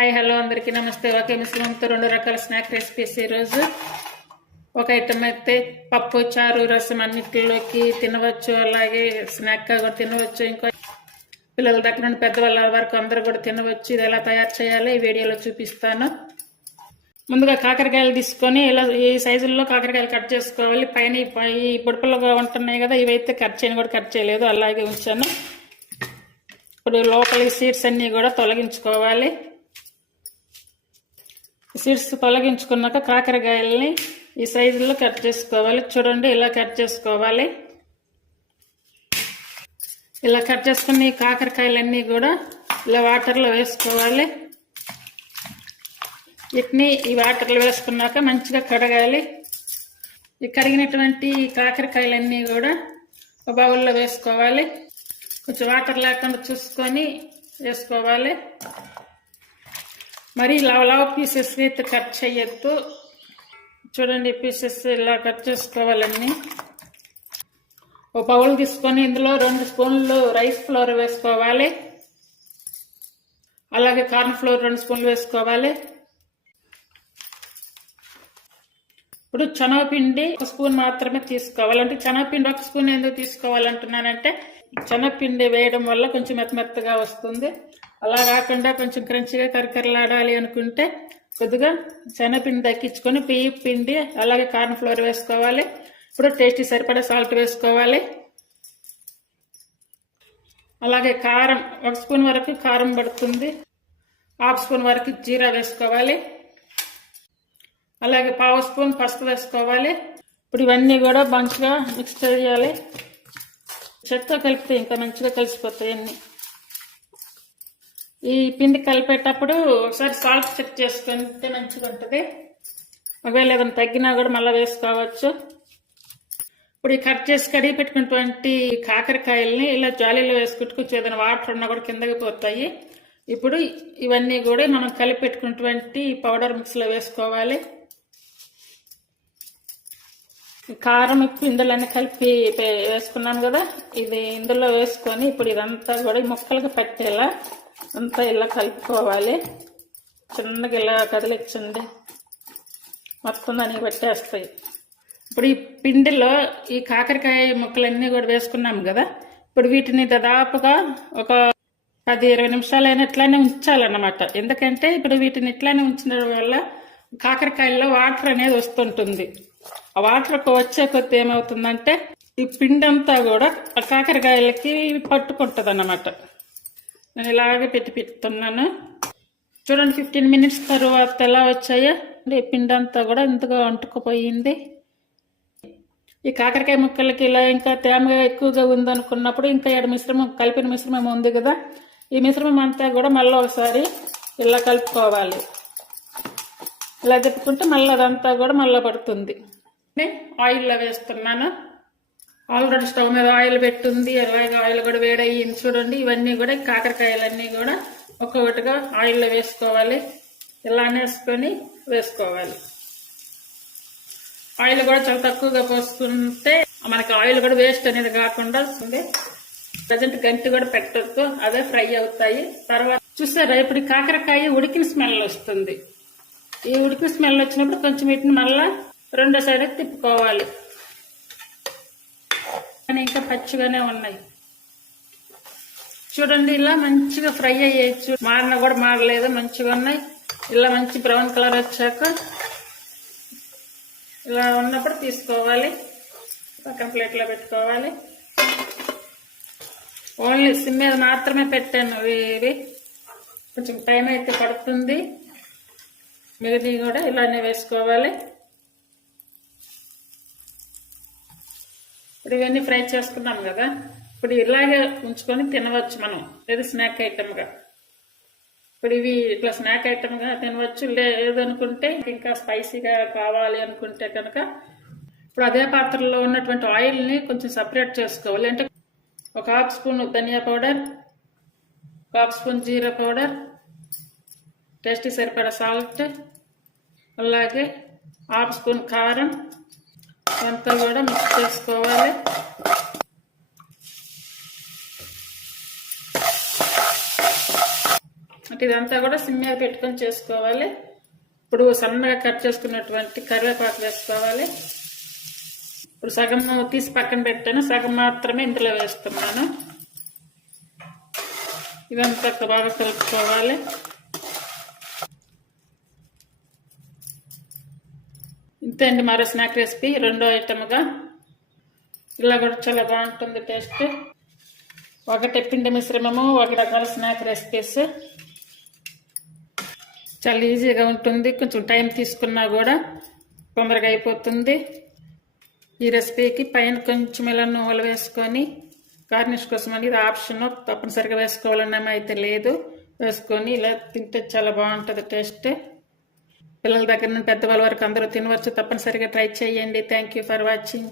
Hi hello అందరికీ నమస్తే. ఒకే మిశ్రమంతో రెండు రకాల స్నాక్ రెసిపీస్ ఈరోజు. ఒక ఐటమ్ అయితే పప్పు చారు రసం అన్నిటిలోకి తినవచ్చు. అలాగే స్నాక్గా కూడా తినవచ్చు. ఇంకో పిల్లల దగ్గర నుండి పెద్దవాళ్ళ వరకు అందరూ కూడా తినవచ్చు. ఇది ఎలా తయారు చేయాలో ఈ వీడియోలో చూపిస్తాను. ముందుగా కాకరకాయలు తీసుకొని ఇలా ఈ సైజుల్లో కాకరకాయలు కట్ చేసుకోవాలి. పైన ఈ బుడపలుగా ఉంటున్నాయి కదా ఇవైతే కట్ చేయని కూడా కట్ చేయలేదు. అలాగే ఉంచాను. ఇప్పుడు లోపలి సీడ్స్ అన్నీ కూడా తొలగించుకోవాలి. సీడ్స్ తొలగించుకున్నాక కాకరకాయలని ఈ సైజులో కట్ చేసుకోవాలి. చూడండి ఇలా కట్ చేసుకోవాలి. ఇలా కట్ చేసుకుని ఈ కాకరకాయలన్నీ కూడా ఇలా వాటర్లో వేసుకోవాలి. వీటిని ఈ వాటర్లో వేసుకున్నాక మంచిగా కడగాలి. ఈ కడిగినటువంటి కాకరకాయలన్నీ కూడా ఒక బౌల్లో వేసుకోవాలి. కొంచెం వాటర్ లేకుండా చూసుకొని వేసుకోవాలి. మరి లవ్ లవ్ పీసెస్ అయితే కట్ చేయొద్దు. చూడండి పీసెస్ ఇలా కట్ చేసుకోవాలన్నీ. ఒక బౌల్ తీసుకొని ఇందులో రెండు స్పూన్లు రైస్ ఫ్లోర్ వేసుకోవాలి. అలాగే కార్న్ ఫ్లోర్ రెండు స్పూన్లు వేసుకోవాలి. ఇప్పుడు శనగపిండి ఒక స్పూన్ మాత్రమే తీసుకోవాలి. అంటే శనగపిండి ఒక స్పూన్ ఎందుకు తీసుకోవాలంటున్నానంటే శనగపిండి వేయడం వల్ల కొంచెం మెత్త మెత్తగా వస్తుంది. అలా కాకుండా కొంచెం క్రంచిగా కరకరలాడాలి అనుకుంటే కొద్దిగా శనగపిండి దక్కించుకొని పియ్య పిండి అలాగే కార్న్ ఫ్లోర్ వేసుకోవాలి. ఇప్పుడు టేస్టీ సరిపడా సాల్ట్ వేసుకోవాలి. అలాగే కారం ఒక స్పూన్ వరకు కారం పడుతుంది. హాఫ్ స్పూన్ వరకు జీరా వేసుకోవాలి. అలాగే పావు స్పూన్ పసుపు వేసుకోవాలి. ఇప్పుడు ఇవన్నీ కూడా మంచిగా మిక్స్ చేయాలి. చెత్త కలిపితే ఇంకా మంచిగా కలిసిపోతాయి అన్నీ. ఈ పిండి కలిపేటప్పుడు ఒకసారి సాల్ట్ చెక్ చేసుకుంటే మంచిగా ఉంటుంది. ఒకవేళ ఏదైనా తగ్గినా కూడా మళ్ళీ వేసుకోవచ్చు. ఇప్పుడు ఈ కట్ చేసి కడిగి పెట్టుకున్నటువంటి కాకరకాయల్ని ఇలా జాలీలో వేసుకుంటూ ఏదైనా వాటర్ ఉన్నా కూడా కిందకి పోతాయి. ఇప్పుడు ఇవన్నీ కూడా మనం కలిపి పెట్టుకున్నటువంటి పౌడర్ మిక్స్లో వేసుకోవాలి. కారం ఉప్పు ఇందులోనే కలిపి వేసుకున్నాను వేసుకున్నాం కదా. ఇది ఇందులో వేసుకొని ఇప్పుడు ఇదంతా కూడా ముక్కలకు ముక్కలుగా పెట్టేలా అంతా ఇలా కలుపుకోవాలి. చిన్నగా ఇలా కదిలించండి. మొత్తం దానికి పట్టేస్తాయి. ఇప్పుడు ఈ పిండిలో ఈ కాకరకాయ ముక్కలన్నీ కూడా వేసుకున్నాం కదా? ఇప్పుడు వీటిని దాదాపుగా ఒక పది ఇరవై నిమిషాలు అయినా ఇట్లానే ఉంచాలన్నమాట. ఎందుకంటే ఇప్పుడు వీటిని ఇట్లానే ఉంచిన వల్ల కాకరకాయల్లో వాటర్ అనేది వస్తుంటుంది. ఆ వాటర్ వచ్చే కొద్ది ఏమవుతుందంటే ఈ పిండి అంతా కూడా ఆ కాకరకాయలకి పట్టుకుంటుంది అన్నమాట నేను ఇలాగే పెట్టి పెడుతున్నాను. చూడండి ఫిఫ్టీన్ మినిట్స్ తర్వాత ఎలా వచ్చాయో. అంటే పిండి అంతా కూడా ఇంతగా అంటుకుపోయింది. ఈ కాకరకాయ ముక్కలకి ఇలా ఇంకా తేమగా ఎక్కువగా ఉందనుకున్నప్పుడు ఇంకా ఏడు మిశ్రమం కలిపిన మిశ్రమం ఉంది కదా. ఈ మిశ్రమం అంతా కూడా మళ్ళీ ఒకసారి ఇలా కలుపుకోవాలి. ఇలా తిప్పుకుంటే మళ్ళీ అదంతా కూడా మళ్ళీ పడుతుంది. ఆయిల్లో వేస్తున్నాను. ఆల్రెడీ స్టవ్ మీద ఆయిల్ పెట్టుంది. అలాగే ఆయిల్ కూడా వేడయ్యింది చూడండి. ఇవన్నీ కూడా కాకరకాయలన్నీ కూడా ఒక్కొక్కటిగా ఆయిల్లో వేసుకోవాలి. ఇలానే వేసుకొని వేసుకోవాలి. ఆయిల్ కూడా చాలా తక్కువగా పోసుకుంటే మనకి ఆయిల్ కూడా వేస్ట్ అనేది కాకుండా వస్తుంది. ప్రజెంట్ గంటి కూడా పెట్టొద్దు. అదే ఫ్రై అవుతాయి. తర్వాత చూసారా ఇప్పుడు కాకరకాయ ఉడికిన స్మెల్ వస్తుంది. ఈ ఉడికిన స్మెల్ వచ్చినప్పుడు కొంచెం వీటిని మళ్ళా రెండో సైడ్ తిప్పుకోవాలి. కానీ ఇంకా పచ్చిగానే ఉన్నాయి. చూడండి ఇలా మంచిగా ఫ్రై అయ్యేయచ్చు మారిన కూడా మారలేదు మంచిగా ఉన్నాయి. ఇలా మంచి బ్రౌన్ కలర్ వచ్చాక ఇలా ఉన్నప్పుడు తీసుకోవాలి. పక్కన ప్లేట్లో పెట్టుకోవాలి. ఓన్లీ సిమ్ మీద మాత్రమే పెట్టాను ఇవి ఇవి. కొంచెం టైం అయితే పడుతుంది. మిగతా కూడా ఇలానే వేసుకోవాలి. ఇప్పుడు ఇవన్నీ ఫ్రై చేసుకున్నాం కదా. ఇప్పుడు ఇలాగే ఉంచుకొని తినవచ్చు మనం. ఇది స్నాక్ ఐటమ్గా. ఇప్పుడు ఇవి ఇట్లా స్నాక్ ఐటమ్గా తినవచ్చు. లేదనుకుంటే ఇంకా స్పైసీగా కావాలి అనుకుంటే కనుక ఇప్పుడు అదే పాత్రలో ఉన్నటువంటి ఆయిల్ని కొంచెం సపరేట్ చేసుకోవాలి. అంటే ఒక హాఫ్ స్పూన్ ధనియా పౌడర్ ఒక హాఫ్ స్పూన్ జీరా పౌడర్ టేస్టీ సరిపడా సాల్ట్ అలాగే హాఫ్ స్పూన్ కారం అంతా కూడా మిక్స్ చేసుకోవాలి. అంటే ఇదంతా కూడా సిమ్ మీద పెట్టుకొని చేసుకోవాలి. ఇప్పుడు సన్నగా కట్ చేసుకున్నటువంటి కరివేపాకు వేసుకోవాలి. ఇప్పుడు సగం తీసి పక్కన పెట్టాను. సగం మాత్రమే ఇందులో వేస్తున్నాను. ఇదంతా బాగా కలుపుకోవాలి. అండి మరో స్నాక్ రెసిపీ రెండో ఐటమ్గా. ఇలా కూడా చాలా బాగుంటుంది టేస్ట్. ఒకటి పిండి మిశ్రమము ఒక రకాల స్నాక్ రెసిపీస్. చాలా ఈజీగా ఉంటుంది. కొంచెం టైం తీసుకున్నా కూడా తొందరగా అయిపోతుంది. ఈ రెసిపీకి పైన కొంచెం ఇలా నువ్వులు వేసుకొని గార్నిష్ కోసం అనేది ఆప్షన్ తప్పనిసరిగా వేసుకోవాలన్నా అయితే లేదు. వేసుకొని ఇలా తింటే చాలా బాగుంటుంది టేస్ట్. పిల్లల దగ్గర నుండి పెద్దవాళ్ళ వరకు అందరూ తినవచ్చు. తప్పనిసరిగా ట్రై చేయండి. Thank you for watching